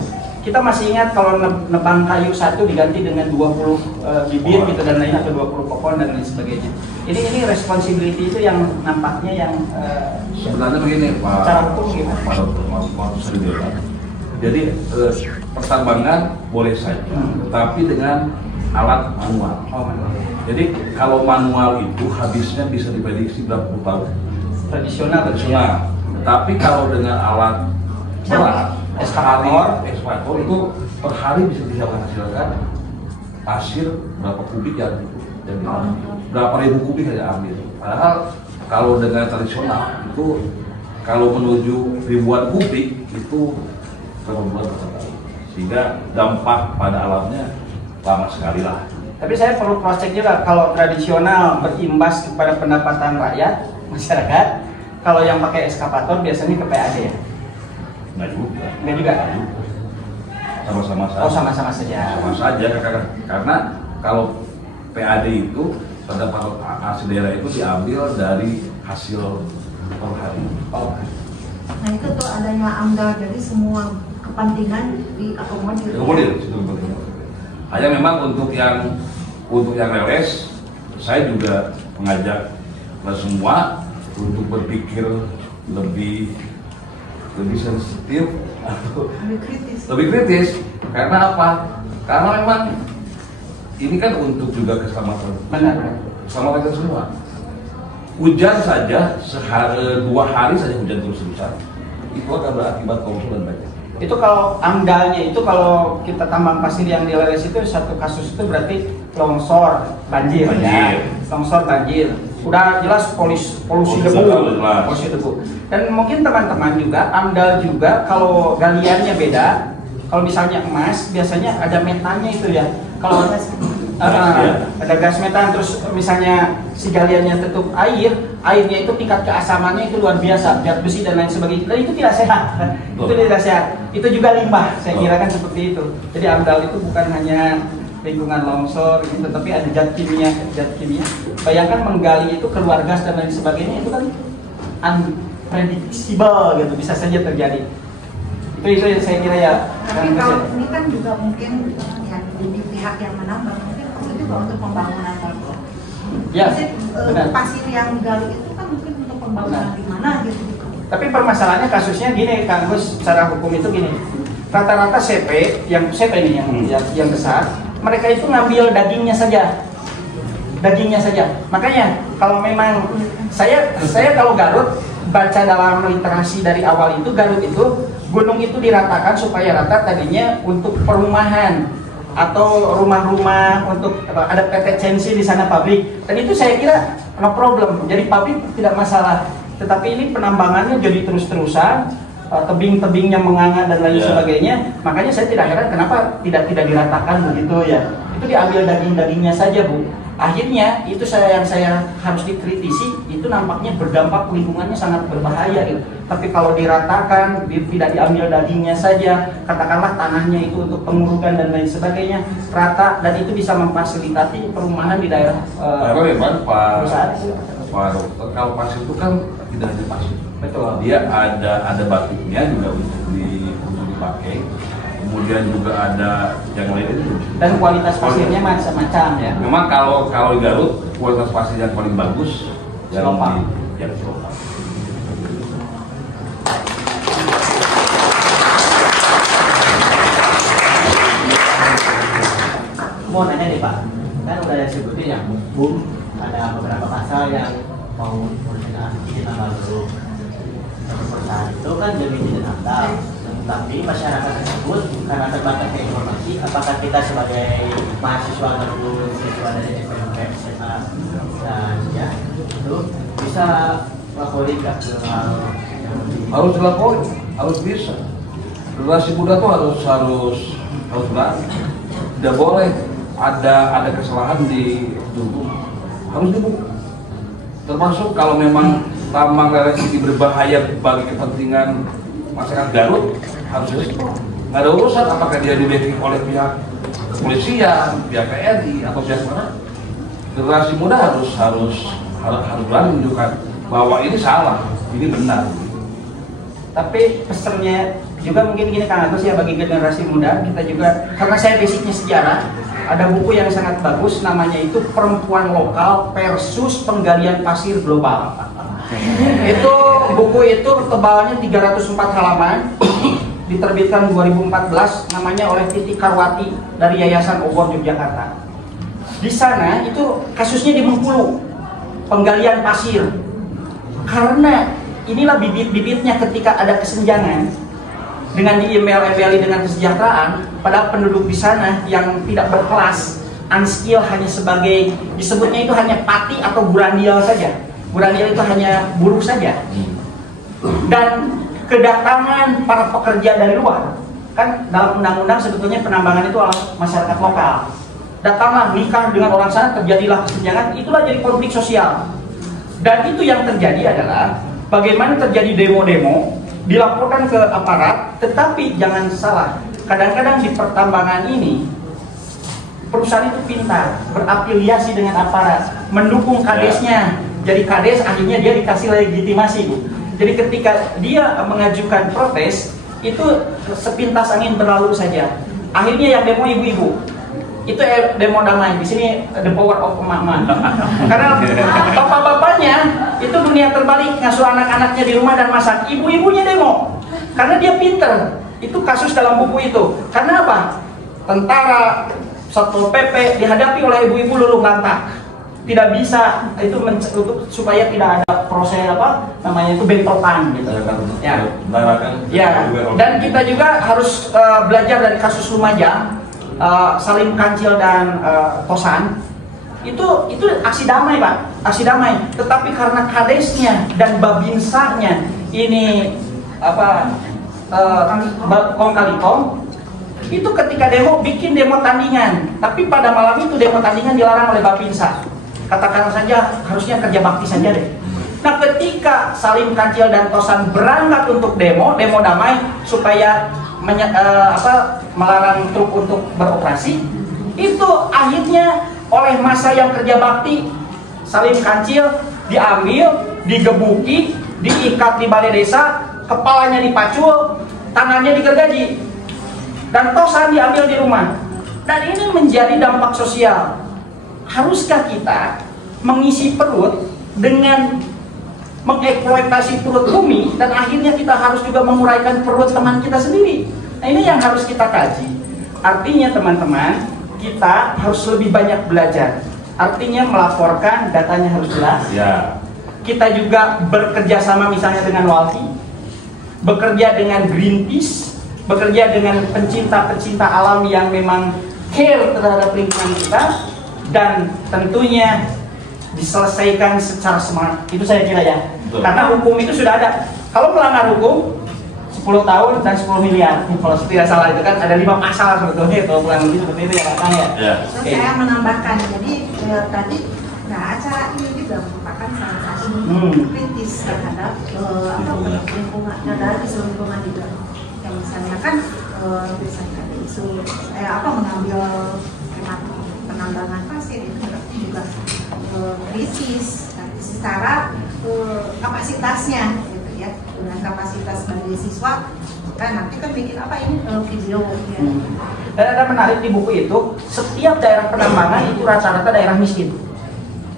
Kita masih ingat kalau nebang kayu satu diganti dengan 20 bibit gitu dan lain, atau 20 pohon dan lain sebagainya. Ini responsibility itu yang nampaknya yang sebenarnya begini Pak. Cara hukum gimana? Pak jadi pertambangan boleh saja, tapi dengan alat manual. Jadi kalau manual itu habisnya bisa diprediksi berapa puluh tahun. Tradisional. Tapi kalau dengan alat berat, ekskavator itu per hari bisa menghasilkan pasir berapa kubik yang diambil, berapa ribu kubik yang diambil. Padahal kalau dengan tradisional itu kalau menuju ribuan kubik itu sehingga dampak pada alamnya lama sekali lah. Tapi saya perlu cross check juga, kalau tradisional berimbas kepada pendapatan rakyat masyarakat, kalau yang pakai ekskavator biasanya ke PAD ya? Enggak juga. Sama-sama saja. Oh sama-sama saja. Sama saja karena kalau PAD itu pendapatan asli daerah itu diambil dari hasil per hari. Nah itu tuh adanya AMDAL, jadi semua kepentingan diakomodir. Hanya memang untuk yang Leles, saya juga mengajak semua untuk berpikir lebih sensitif atau lebih kritis. Karena apa? Karena memang ini kan untuk juga keselamatan kita semua. Hujan saja 2 hari saja hujan terus-terusan itu akan berakibat longsor dan banjir. Itu kalau AMDAL-nya itu kalau kita tambang pasir yang di Leles itu satu kasus itu berarti longsor banjir. Ya. Longsor banjir. Udah jelas polusi debu. Dan mungkin teman-teman juga AMDAL juga kalau galiannya beda. Kalau misalnya emas biasanya ada metannya itu ya. Kalau ada gas metan, terus misalnya si galiannya tutup airnya itu tingkat keasamannya itu luar biasa, zat besi dan lain sebagainya. Dan itu tidak sehat. Itu tidak sehat. Itu juga limbah, saya kira kan seperti itu. Jadi AMDAL itu bukan hanya lingkungan longsor, tetapi ada zat kimia. Bayangkan menggali itu keluar gas dan lain sebagainya, itu kan unpredictable gitu, bisa saja terjadi. Itu yang saya kira ya. Tapi kalau ini kan juga mungkin yang di pihak yang menambang mungkin perlu juga untuk pembangunan lagi. Ya, pasir yang digali itu kan mungkin untuk pembangunan di mana gitu. Tapi permasalahannya kasusnya gini, Kang Gus, secara hukum itu gini. Rata-rata CP ini yang besar, mereka itu ngambil dagingnya saja. Makanya kalau memang saya kalau Garut baca dalam literasi dari awal itu, Garut itu gunung itu diratakan supaya rata, tadinya untuk perumahan atau rumah-rumah untuk ada PT Censi di sana, pabrik. Dan itu saya kira no problem, jadi pabrik tidak masalah. Tetapi ini penambangannya jadi terus-terusan, tebing-tebingnya menganga dan lain sebagainya. Makanya saya tidak heran kenapa tidak diratakan begitu ya. Itu diambil daging-dagingnya saja, Bu. Akhirnya itu yang saya harus dikritisi, itu nampaknya berdampak lingkungannya sangat berbahaya gitu. Tapi kalau diratakan, tidak diambil dagingnya saja, katakanlah tanahnya itu untuk pengurukan dan lain sebagainya, rata, dan itu bisa memfasilitasi perumahan di daerah memang perusahaan. Pak Dokter, kalau pasir itu kan tidak hanya pasir. Betul. Dia ada batiknya juga untuk dipakai. Kemudian juga ada yang lain itu. Dan kualitas pasirnya macam-macam ya. Memang kalau di Garut kualitas pasir yang paling bagus Selopang. yang Selopang. Mau nanya nih Pak, kan udah ada sebutin ya, boom, ada beberapa pasal yang mau koordinasi kita baru perusahaan itu kan demi tidak nakal. Tapi masyarakat tersebut karena terbatasnya informasi, apakah kita sebagai mahasiswa ataupun siswa dari SMP, SMA dan ya itu bisa laporin nggak ke hal yang Harus dilaporin, harus bisa. Generasi muda tuh harus berani. Tidak boleh ada kesalahan di dulu, harus dibuka. Termasuk kalau memang tambang relasi ini berbahaya bagi kepentingan masyarakat Garut, harus disekor. Nggak ada urusan apakah dia di-backing oleh pihak kepolisian, pihak TNI atau pihak mana. Generasi muda harus berani menunjukkan bahwa ini salah, ini benar. Tapi pesannya juga mungkin gini Kang Agus ya, bagi generasi muda kita juga, karena saya basicnya sejarah, ada buku yang sangat bagus namanya itu Perempuan Lokal versus Penggalian Pasir Global. Itu buku itu tebalnya 304 halaman, diterbitkan 2014, namanya oleh Titi Karwati dari Yayasan Obor Yogyakarta. Di sana itu kasusnya di Bengkulu, penggalian pasir. Karena inilah bibit-bibitnya ketika ada kesenjangan dengan diimbel-imbeli dengan kesejahteraan, padahal penduduk di sana yang tidak berkelas, unskill, hanya sebagai disebutnya itu hanya pati atau burandial saja. Burandial itu hanya buruh saja. Dan kedatangan para pekerja dari luar, kan dalam undang-undang sebetulnya penambangan itu adalah masyarakat lokal. Datanglah nikah dengan orang sana, terjadilah kesenjangan, itulah jadi konflik sosial. Dan itu yang terjadi adalah bagaimana terjadi demo-demo, dilaporkan ke aparat, tetapi jangan salah, kadang-kadang di pertambangan ini perusahaan itu pintar, berafiliasi dengan aparat, mendukung kadesnya. Jadi kades akhirnya dia dikasih legitimasi, Bu. Jadi ketika dia mengajukan protes, itu sepintas angin berlalu saja. Akhirnya yang demo ibu-ibu. Itu demo damai. Di sini the power of emak-emak. Karena bapak-bapaknya itu dunia terbalik, ngasuh anak-anaknya di rumah dan masak. Ibu-ibunya demo. Karena dia pinter. Itu kasus dalam buku itu. Karena apa? Tentara Satpol PP dihadapi oleh ibu-ibu luluh lantak. Tidak bisa itu untuk supaya tidak ada proses apa namanya itu bentrokan gitu. Ya. Ya. Dan kita juga harus belajar dari kasus Lumajang, Salim Kancil dan Tosan. Itu aksi damai, Pak, aksi damai. Tetapi karena kadesnya dan babinsanya ini apa kong kali kong, itu ketika demo bikin demo tandingan. Tapi pada malam itu demo tandingan dilarang oleh Babinsa. Katakan saja harusnya kerja bakti saja deh. Nah ketika Salim Kancil dan Tosan berangkat untuk demo damai supaya melarang truk untuk beroperasi, itu akhirnya oleh masa yang kerja bakti, Salim Kancil diambil, digebuki, diikat di balai desa, kepalanya dipacul, tangannya digergaji, dan Tosan diambil di rumah. Dan ini menjadi dampak sosial. Haruskah kita mengisi perut dengan mengeksploitasi perut bumi dan akhirnya kita harus juga menguraikan perut teman kita sendiri? Nah ini yang harus kita kaji. Artinya teman-teman, kita harus lebih banyak belajar. Artinya melaporkan, datanya harus jelas. Ya. Kita juga bekerja sama misalnya dengan Walhi, bekerja dengan Greenpeace, bekerja dengan pencinta-pencinta alam yang memang care terhadap lingkungan kita. Dan tentunya diselesaikan secara smart. Itu saya kira ya. Betul. Karena hukum itu sudah ada. Kalau melanggar hukum, 10 tahun dan 10 miliar. Kalau tidak salah itu kan ada 5 pasal sebetulnya itu kurang lebih seperti itu ya Kang ya. Ya. Terus saya menambahkan, jadi tadi acara ini juga merupakan salah satu kritis terhadap lingkungan, terhadap isu lingkungan juga. Yang misalnya kan misalnya ada isu mengambil hemat penambangan pasir itu berarti juga krisis secara kapasitasnya gitu ya, dengan kapasitas sebagai siswa kan nanti kan bikin apa ini video ya. Dan ada menarik di buku itu, setiap daerah penambangan itu rata-rata daerah miskin.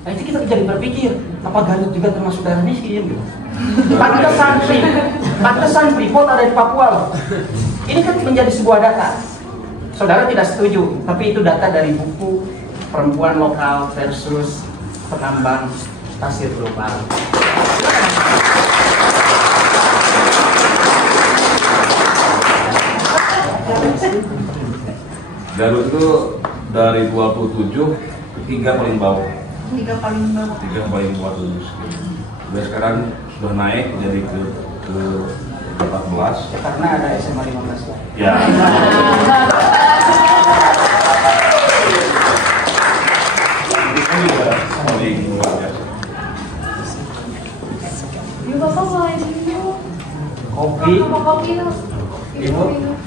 Nah itu kita jadi berpikir, apa Garut juga termasuk daerah miskin gitu? Pantesan Freeport ada di Papua loh. Ini kan menjadi sebuah data. Saudara tidak setuju, tapi itu data dari buku Perempuan Lokal versus Penambang Pasir Global. Garut itu dari 27 3 paling bawah. 3 paling bawah. 3 paling bawah terus. Udah sekarang sudah naik jadi ke 14. Karena ada SMA 15 ya. Ya. Itu juga paling luar biasa. Yuk Bapak mulai dulu. Kopi. Apa kopi itu? Ibu.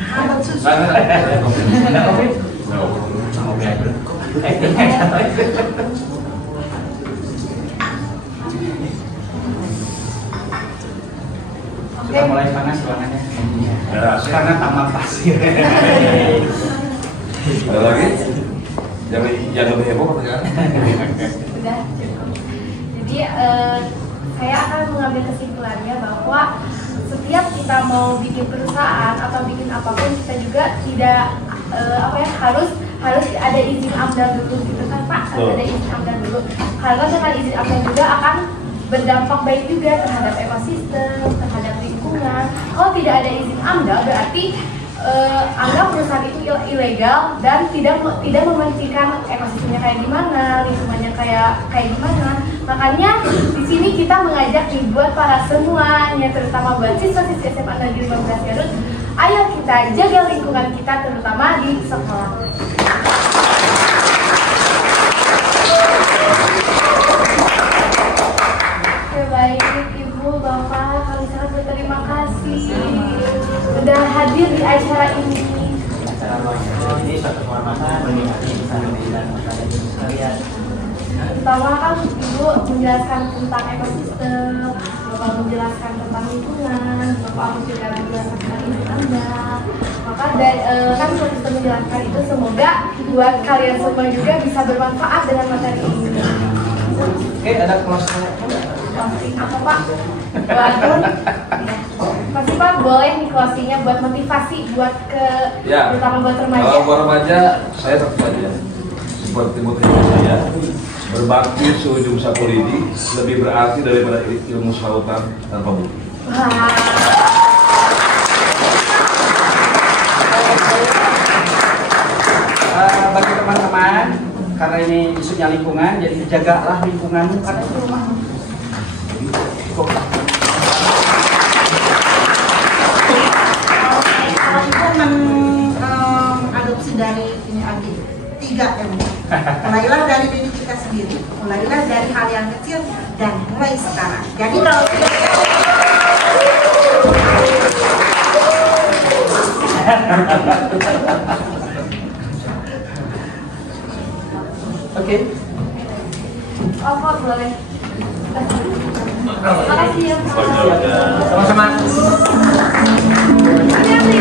Hangat susu. Ada kopi? Ada kopi? Sudah mulai panas ruangannya. Ya, Karena taman pasir. ada lagi? Jangan lebih heboh kan? Udah cukup. Jadi saya akan mengambil kesimpulannya bahwa setiap kita mau bikin perusahaan atau bikin apapun kita juga tidak harus ada izin AMDAL dulu gitu kan Pak, harus ada izin AMDAL dulu. Karena dengan izin AMDAL juga akan berdampak baik juga terhadap ekosistem, terhadap lingkungan. Kalau tidak ada izin AMDAL berarti anggap perusahaan itu ilegal dan tidak mementingkan ekosistemnya kayak gimana, lingkungannya kayak gimana. Makanya di sini kita mengajak nih buat para semuanya, terutama buat siswa-siswi SMA Negeri 15 Garut, ayo kita jaga lingkungan kita terutama di sekolah. Baik, Ibu, Bapak, kami sangat berterima kasih sudah hadir di acara ini. Ini suatu kehormatan bagi kami bisa memberikan kepada ibu sekalian. Pertama kan Ibu menjelaskan tentang ekosistem, Bapak menjelaskan tentang lingkungan, Bapak juga menjelaskan tentang izin Anda. Maka kan kita menjelaskan itu semoga buat kalian semua juga bisa bermanfaat dengan materi ini. Oke, ada closing apa Pak? Waduh. Pasti Pak boleh nih closingnya buat motivasi buat terutama buat remaja. Kalau buat remaja, saya tetap saja seperti motivasi saya, berbakti seujung sapu lidi lebih berarti daripada ilmu selautan tanpa bukti. Bagi teman-teman, karena ini isunya lingkungan, jadi jagalah lingkunganmu karena itu rumahmu. Kalau itu mengadopsi dari ini lagi 3 M. Mulailah dari diri kita sendiri, mulailah dari hal yang kecil dan mulai sekarang. Jadi kalau kita Oke. Apa boleh? Terima kasih ya Pak. Sama-sama. Hati-hati.